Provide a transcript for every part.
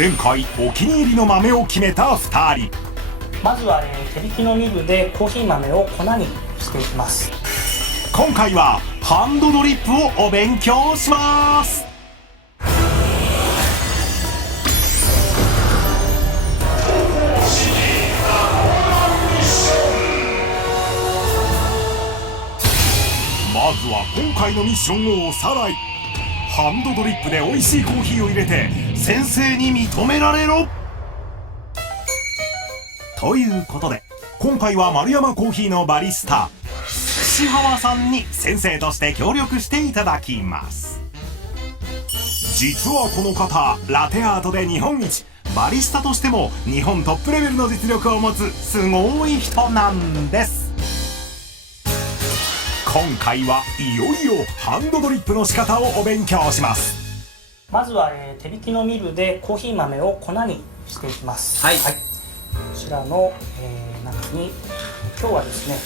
前回お気に入りの豆を決めた2人。まずは、手引きのミルでコーヒー豆を粉にしていきます。今回はハンドドリップをお勉強します。まずは今回のミッションをおさらい。ハンドドリップで美味しいコーヒーを入れて先生に認められろということで、今回は丸山コーヒーのバリスタ串川さんに先生として協力していただきます。実はこの方、ラテアートで日本一、バリスタとしても日本トップレベルの実力を持つすごい人なんです。今回はいよいよハンドドリップの仕方をお勉強します。まずは、手引きのミルでコーヒー豆を粉にしていきます。はい、こちらの、中に今日はですね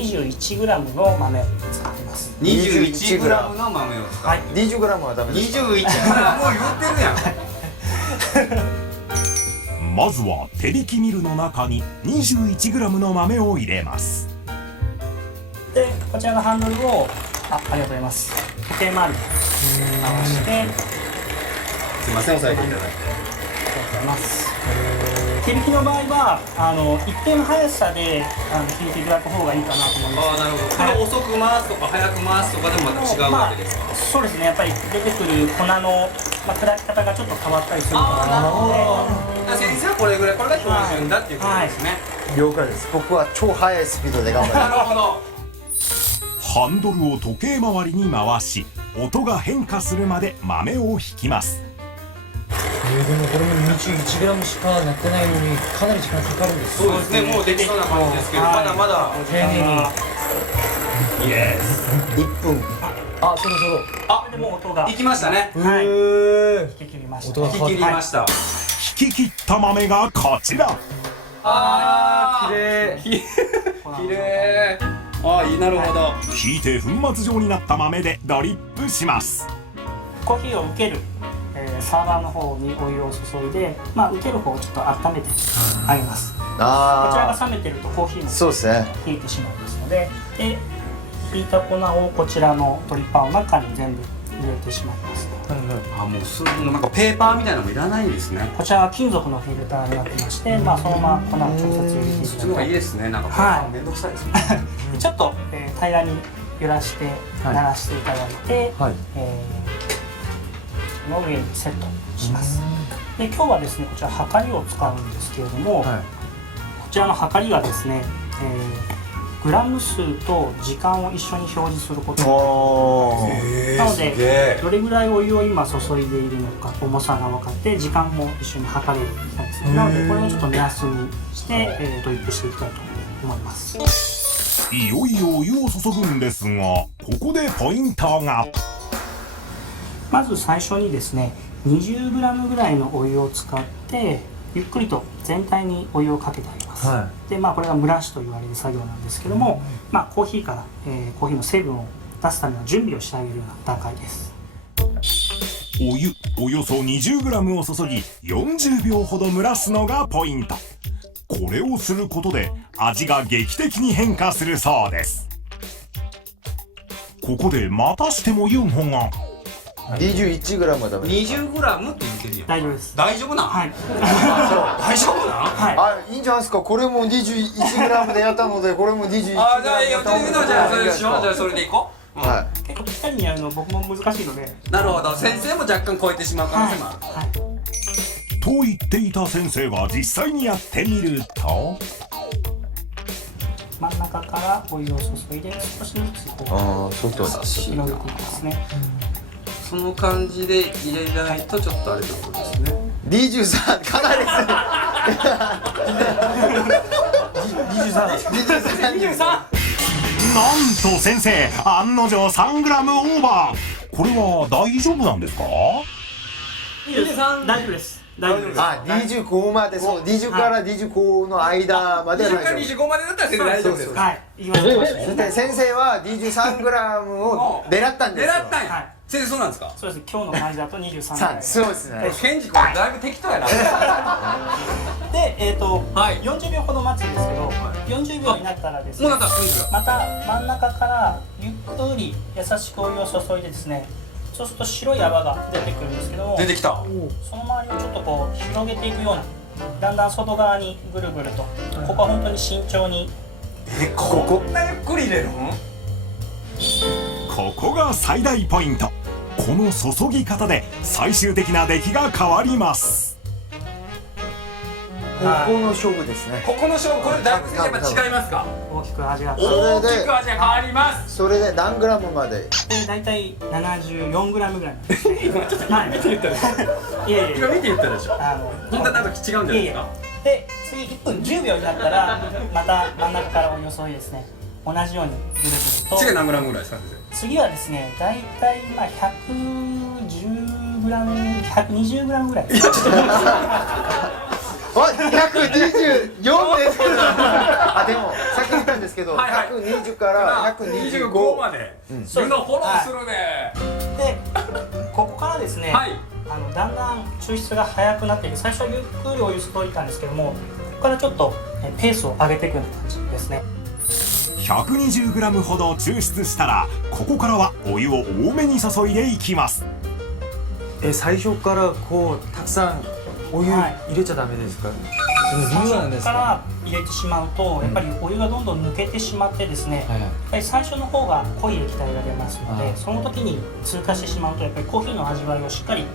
21g の豆を使っています。 21g の豆を使う、はい、20g はダメですか。 21g もう言ってるやん。まずは手引きミルの中に 21g の豆を入れます。でこちらのハンドルをありがとうございます。時計回りで回してすいません、押さえていただいて。ありがとうございます。手引きの場合は一定の速さで引いていただく方がいいかなと思います。ああ、なるほど。これ遅く回すとか速く回すとかでもまた違うわけですか。そうですね、やっぱり出てくる粉の、砕き方がちょっと変わったりするかなので、先生はこれぐらい、これが標準だっていうことですね。了解です。僕は超速いスピードで頑張りなまるほど。ハンドルを時計回りに回し、音が変化するまで豆をひきます。でもこれも 21g しかなってないのにかなり時間かかるんです。そうですね、もうできそうな感じですけど、まだまだ丁寧に。イエス。す。1分。あ、そろそろ。これでもう音が行きましたね。はいへ引き切りました。音が引き切りました。引き切った豆がこちら。ああ、綺麗。きれい。ああ、いい、なるほど。引いて粉末状になった豆でドリップします。コーヒーを受ける、サーバーの方にお湯を注いで、受ける方をちょっと温めてあげます。こちらが冷めてるとコーヒーもそうですね。冷えてしまいますので、引いた粉をこちらのドリッパーの中に全部入れてしまいます。あ、もうすぐなんかペーパーみたいなのもいらないんですね。こちらは金属のフィルターになってまして、そのまま粉を直接入れていそっちの方がいいただいて、ですね。なんかペーパーめんどくさいですね。ちょっと、平らに揺らして鳴らしていただいて、はい。その上にセットします。で今日はですね、こちらはかりを使うんですけれども、こちらのはかりがですね、グラム数と時間を一緒に表示することができます。なのでどれぐらいお湯を今注いでいるのか、重さが分かって時間も一緒に測れるんです。なのでこれをちょっと目安にして、ドリップしていきたいと思います。いよいよお湯を注ぐんですが、ここでポイントが。まず最初にですね 20g ぐらいのお湯を使ってゆっくりと全体にお湯をかけてあげます。でこれが蒸らしと言われる作業なんですけども、コーヒーから、コーヒーの成分を出すための準備をしてあげるような段階です。お湯およそ 20g を注ぎ40秒ほど蒸らすのがポイント。これをすることで味が劇的に変化するそうです。ここでまたしてもユンホが。21g はダメですか。 20g って言ってるやん。大丈夫です。大丈夫なん？はい大丈夫なん？はあ、いいんじゃないですか。これも 21g でやったので、これも 21g あ、じゃあやってみるの。じゃあそれでしょ。じゃあそれでいこう。は結構ぴったりにやるの僕も難しいので、なるほど。先生も若干超えてしまう可能性もある。と言っていた先生が実際にやってみると、真ん中からお湯を注いで少しずつこああ、外だ。広げていきますね。その感じで入れないとちょっとあれってことですね。 23、かなりですね。23。なんと先生案の定 3g オーバー。これは大丈夫なんですか？大丈夫です。大丈夫です。あ、25まで、そう、20から25の間までは20から大丈夫。25までだったら先生大丈夫ですか？はい、いきましょう。そして先生は 23g を狙ったんですよ。狙ったんや。先生そうなんですか？そうです。今日の感じだと23ぐらい。そうですね。ケンジ君だいぶ適当やな。で、はい40秒ほど待つんですけど、40秒になったらですねもうなんか雰囲気が。また真ん中からゆっくり優しくお湯を注いでですね、そうすると白い泡が出てくるんですけども、出てきた。その周りをちょっとこう広げていくような、だんだん外側にぐるぐると、ここは本当に慎重に。こんなゆっくり入れるん？ここが最大ポイント。この注ぎ方で最終的な出来が変わります。ここの勝負ですね。ここの勝負、これだいぶやっぱ違いますか？大きく味が大きく味が変わります。それで何グラムまで？で大体74グラムぐらいなんですね。はい。見て言ったでしょ。いやいやいや、見て言ったでしょ。本当はなんか違うんじゃないですか？で次1分10秒になったらまた真ん中からおよそいですね、同じようにぐるぐると。次は何グラムぐらいですか先次はですね、大体まあ110グラム、120グラムぐらいです。おい、124ですけど。あ、でもさっき言ったんですけど、はいはい120から生？25 125まで。湯のフォローするね。で、ここからですね、はい。だんだん抽出が早くなっていく。最初はゆっくりお湯注いだんですけども、ここからちょっとペースを上げていくような感じですね。120g ほど抽出したら、ここからはお湯を多めに注いでいきます。最初からこうたくさんお湯入れちゃダメですか？その理由は何ですか？最初から入れてしまうと、やっぱりお湯がどんどん抜けてしまってですね、はいはいやっぱり最初の方が濃い液体が出ますので、あーその時に通過してしまうとやっぱりコーヒーの味わいをしっかり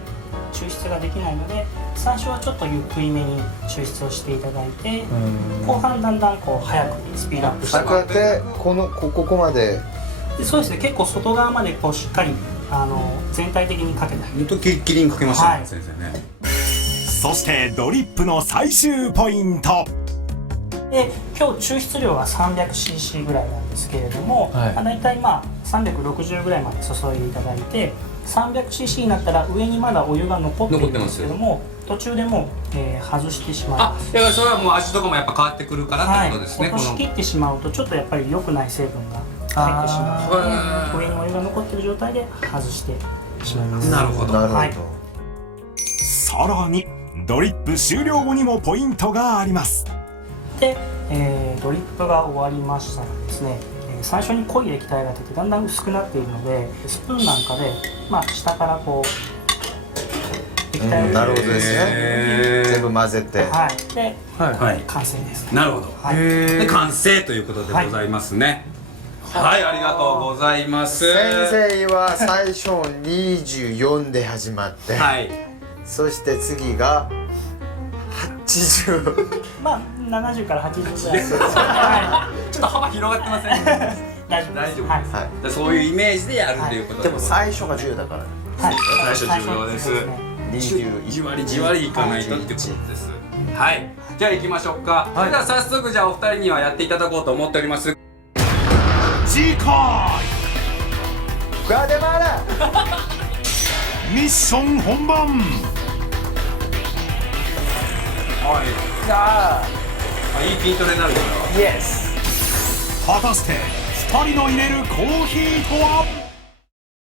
抽出ができないので、最初はちょっとゆっくりめに抽出をしていただいて、後半だんだんこう早くスピードアップしてこうやってここまで。で、そうですね、結構外側までこうしっかり全体的にかけてあげる。本当キリッキリにかけましたね、はい先生ね。そしてドリップの最終ポイント。で、今日抽出量は 300cc ぐらいなんですけれども、はいだいたい360ぐらいまで注いでいただいて、 300cc になったら上にまだお湯が残っているんですけども、途中でもう、外してしまいあます。だからそれはもう味とかもやっぱ変わってくるからってことですね、落としきってしまうとちょっとやっぱり良くない成分が入ってしまうので、上にお湯が残っている状態で外してしまいます。なるほど。なるほど、はいさらにドリップ終了後にもポイントがあります。で、ドリップが終わりましたらですね、最初に濃い液体が出てだんだん薄くなっているので、スプーンなんかで、下からこう液体をなるほどですね。全部混ぜて、はい、で、はい完成です。なるほど。はい、で完成ということでございますね。はい、ありがとうございます。先生は最初24で始まって、はい。そして次が80。 70から80ぐらいです。はちょっと幅広がってません？い、大丈夫です。大丈夫はいです。はでそういうイメージでやるということでもございます。最初が10だからはい、最初重要ですねじわりじわりいかないとってことです。はい。じゃあ行きましょうか。それでは早速じゃあお二人にはやっていただこうと思っております。次回ガデマラミッション本番。はい。さあいい筋トレになるから。イエス果たして2人の入れるコーヒーとは。